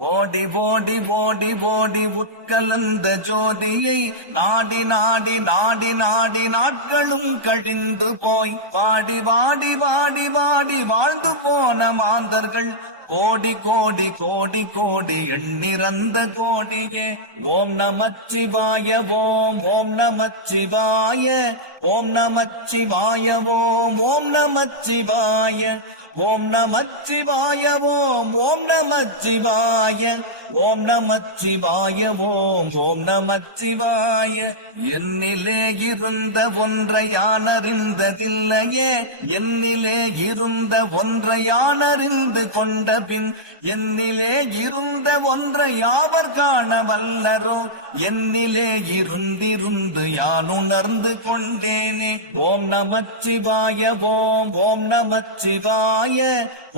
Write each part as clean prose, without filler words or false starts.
ஓடி ஓடி ஓடி ஓடி உட்கலந்த ஜோதியை நாடி நாடி நாடி நாடி நாட்களும் கழிந்து போய் வாடி வாடி வாடி வாடி வாழ்ந்து போன மாந்தர்கள் கோடி கோடி கோடி கோடி எண்ணிறந்த கோடியே. ஓம் நமச்சிவாய ஓம் ஓம் நமச்சிவாய ஓம் நமச்சிவாய ஓம் ஓம் நமச்சிவாய ஓம் நமச்சிவாய ஓம் ஓம் நமச்சிவாய ஓம் நமச்சிவாய ஓம் ஓம் நமச்சிவாய. என்னிலே இருந்த ஒன்றை யானறிந்ததில்லையே, என்னிலே இருந்த ஒன்றை யானறிந்து கொண்ட பின் என்னிலே இருந்த ஒன்றை யாவர் காண வல்லரோ, என்னிலே இருந்திருந்து யான் உணர்ந்து கொண்டேனே. ஓம் நமச்சிவாய ஓம் ஓம் நமச்சிவாய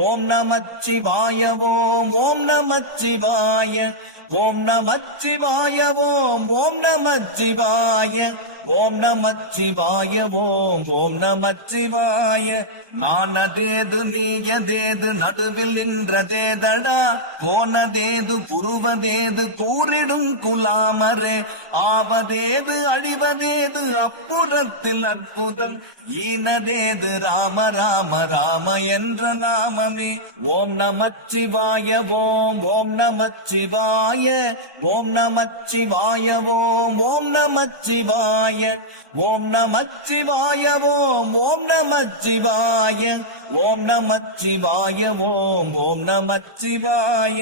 ஓம் நமச்சிவாய ஓம் ஓம் நமச்சிவாய ஓம் நமச்சிவாய ஓம் ஓம் நமச்சிவாய ஓம் நமச்சிவாய ஓம் ஓம் நமச்சிவாய. நானதேது நீயதேது நடுவில் நின்றதேதடா, போனதேது புருவதேது கூறிடும் குலாமரே, ஆவதேது அழிவதேது அப்புறத்தில் அற்புதம், ஈனதேது ராம ராம ராம என்ற நாமமே. ஓம் நமச்சிவாய ஓம் ஓம் நமச்சிவாய ஓம் நமச்சிவாய ஓம் ஓம் நமச்சிவாய ஓம் நமச்சிவாய ஓம் ஓம் நமச்சிவாய ஓம் நமச்சிவாய ஓம் ஓம் நமச்சிவாய.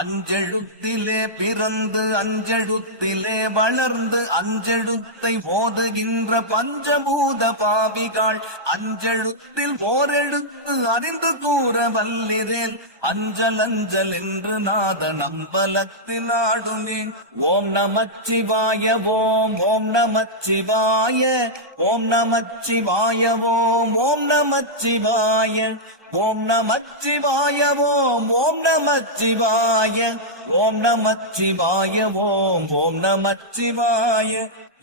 அஞ்செழுத்திலே பிறந்து அஞ்செழுத்திலே வளர்ந்து அஞ்செழுத்தை ஓதுகின்ற பஞ்சபூத பாவிகள் அஞ்செழுத்தில் ஓரெழுத்து அறிந்து கூற வல்லிரேன், அஞ்சல் அஞ்சல் என்று நாத நம்பலத்தில் ஆடுனேன். ஓம் நமச்சிவாய ஓம் ஓம் நமச்சிவாய ஓம் நமச்சிவாய ஓம் ஓம் நமச்சிவாய ஓம் நமச்சிவாய ஓம் ஓம் நமச்சிவாய ஓம் நமச்சிவாய ஓம் ஓம் நமச்சிவாய.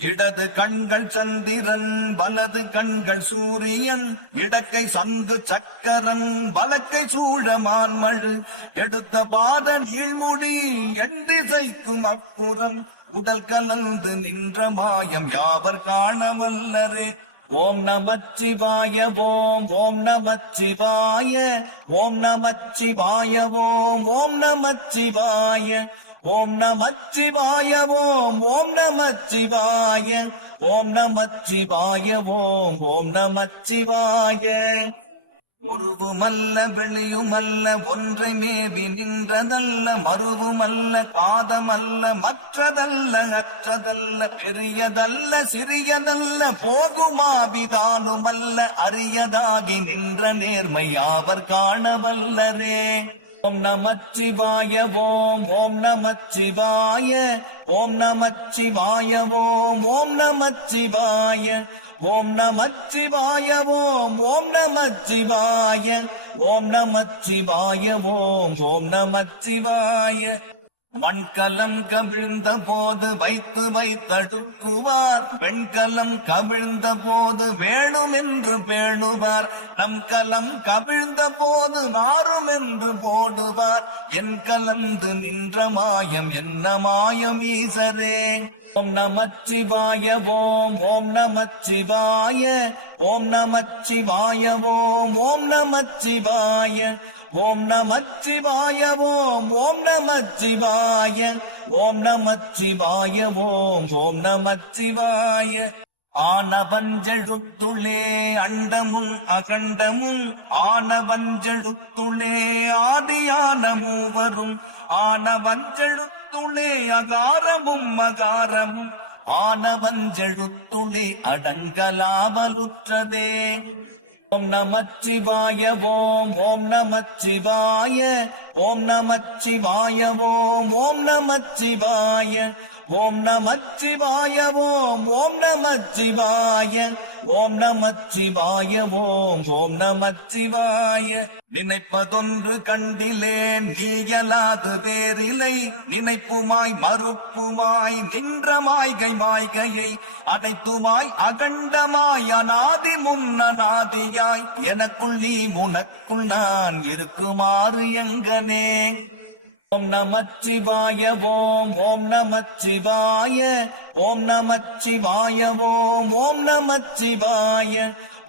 இடது கண்கள் சந்திரன் வலது கண்கள் சூரியன், இடக்கை சங்கு சக்கரன் வலக்கை சூழமான்மழு, எடுத்த பாதன் ஈழ்முடி என் திசைக்கும் அப்புறம், உடல் கலந்து நின்ற மாயம் யாவர் காணவல்லரே. ஓம் நமச்சிவாய ஓம் ஓம் நமச்சிவாய ஓம் நமச்சிவாய ஓம் ஓம் நமச்சிவாய ஓம் நமச்சிவாய ஓம் ஓம் நமச்சிவாய ஓம் நமச்சிவாய ஓம் ஓம் நமச்சிவாய. உருவுமல்ல வெளியுமல்ல ஒன்றை மேவி நின்றதல்ல, மருவுமல்ல காதமல்ல மற்றதல்ல அற்றதல்ல, பெரியதல்ல சிறியதல்ல போகுமாவிதானுமல்ல, அரியதாகி நின்ற நேர்மை யாவர் காணவல்லரே. ஓம் நமச்சிவாய ஓம் ஓம் நமச்சிவாய ஓம் நமச்சிவாய ஓம் ஓம் நமச்சிவாய ஓம் நமச்சிவாய ஓம் ஓம் நமச்சிவாய ஓம் நமச்சிவாய ஓம் ஓம் நமச்சிவாய. மண்கலம் கவிழ்ந்த போது வைத்து வைத்தடுக்குவார், வெண்கலம் கவிழ்ந்த போது வேணும் என்று பேணுவார், நம் கலம் கவிழ்ந்த போது நாரும் என்று போடுவார், என் கலந்து நின்ற மாயம் என்ன மாயம் ஈசரே. ஓம் நமச்சிவாய ஓம் ஓம் நமச்சிவாய ஓம் நமச்சிவாய ஓம் ஓம் நமச்சிவாய ஓம் நமச்சிவாய ஓம் ஓம் நமச்சிவாய ஓம் நமச்சிவாய ஓம் ஓம் நமச்சிவாய. ஆனவஞ்செழுத்துளே அண்டமும் அகண்டமும், ஆனவஞ்செழுத்துளே ஆதியான மூவரும், ஆனவஞ்செழுத்துளே அகாரமும் அகாரமும், ஆனவஞ்செழுத்துளே அடங்கலாவலுற்றதே. ஓம் நமச்சிவாய ஓம் ஓம் நமச்சிவாய ஓம் நமச்சிவாய ஓம் ஓம் நமச்சிவாய ஓம் நமச்சிவாய ஓம் ஓம் நமச்சிவாய ஓம் நமச்சிவாய ஓம் ஓம் நமச்சிவாய. நினைப்பதொன்று கண்டிலேன் நீயலாது வேறிலை, நினைப்புமாய் மறுப்புமாய் நின்ற மாய்கை மாய்கையை, அடைத்துமாய் அகண்டமாய் அநாதி முன்னநாதியாய், எனக்குள் நீ உனக்குள் நான் இருக்குமாறு எங்கனே. ஓம் நமச்சிவாய ஓம் ஓம் நமச்சிவாய ஓம் நமச்சிவாய ஓம் ஓம் நமச்சிவாய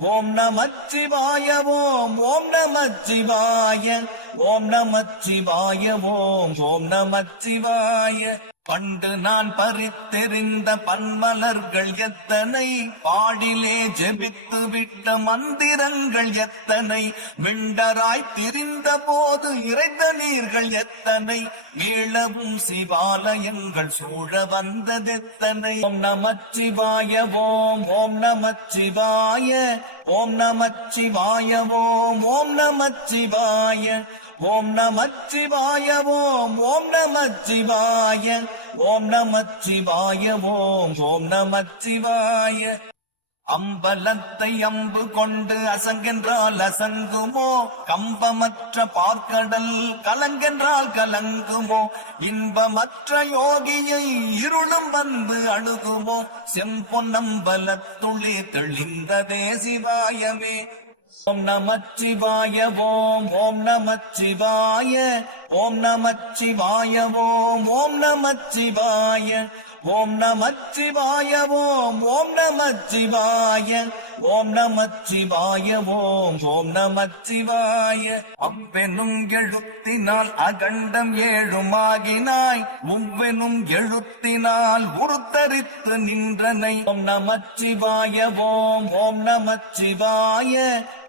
ஓம் நமச்சிவாய ஓம் ஓம் நமச்சிவாய ஓம் நமச்சிவாய ஓம் ஓம் நமச்சிவாய பண்டு நான் பறித்தெறிந்த பன்மலர்கள் எத்தனை பாடிலே ஜெபித்து விட்ட மந்திரங்கள் எத்தனை விண்டராய் திரிந்த போது இறைத்த நீர்கள் எத்தனை ஏழவும் சிவாலயங்கள் சூழ வந்ததெத்தனை ஓம் நமச்சிவாய ஓம் ஓம் நமச்சிவாய ஓம் நமச்சிவாய ஓம் ஓம் நமச்சிவாய ஓம் நமச்சிவாய ஓம் ஓம் நமச்சிவாய ஓம் நமச்சிவாய ஓம் ஓம் நமச்சிவாய அம்பலத்தை அம்பு கொண்டு அசங்கென்றால் அசங்குமோ கம்பமற்ற பார்க்கடல் கலங்கென்றால் கலங்குமோ இன்பமற்ற யோகியை இருளும் வந்து அணுகுமோ செம்பொன்னம்பலத்துளே தெளிந்ததே சிவாயமே ஓம் நமச்சிவாய ஓம் ஓம் நமச்சிவாய ஓம் நமச்சிவாய ஓம் ஓம் நமச்சிவாய ஓம் நமச்சிவாய ஓம் ஓம் நமச்சிவாய ஓம் நமச்சிவாய ஓம் ஓம் நமச்சிவாய அவ்வெனும் எழுத்தினால் அகண்டம் ஏழுமாகினாய் உவ்வெனும் எழுத்தினால் உருத்தரித்து நின்றனை ஓம் நமச்சிவாய ஓம் ஓம் நமச்சிவாய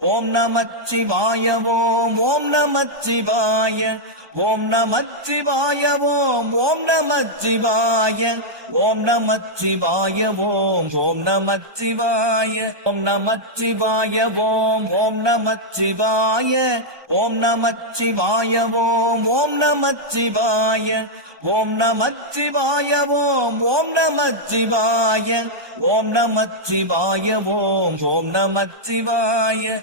ஓம் நமச்சிவாய ஓம் ஓம் நமச்சிவாய ஓம் நமச்சிவாய ஓம் ஓம் நமச்சிவாய ஓம் நமச்சிவாய ஓம் ஓம் நமச்சிவாய ஓம் நமச்சிவாய ஓம் ஓம் நமச்சிவாய ஓம் நமச்சிவாய ஓம் ஓம் நமச்சிவாய ஓம் நமச்சிவாய ஓம் ஓம் நமச்சிவாய ஓம் நமச்சிவாய ஓம் ஓம் நமச்சிவாய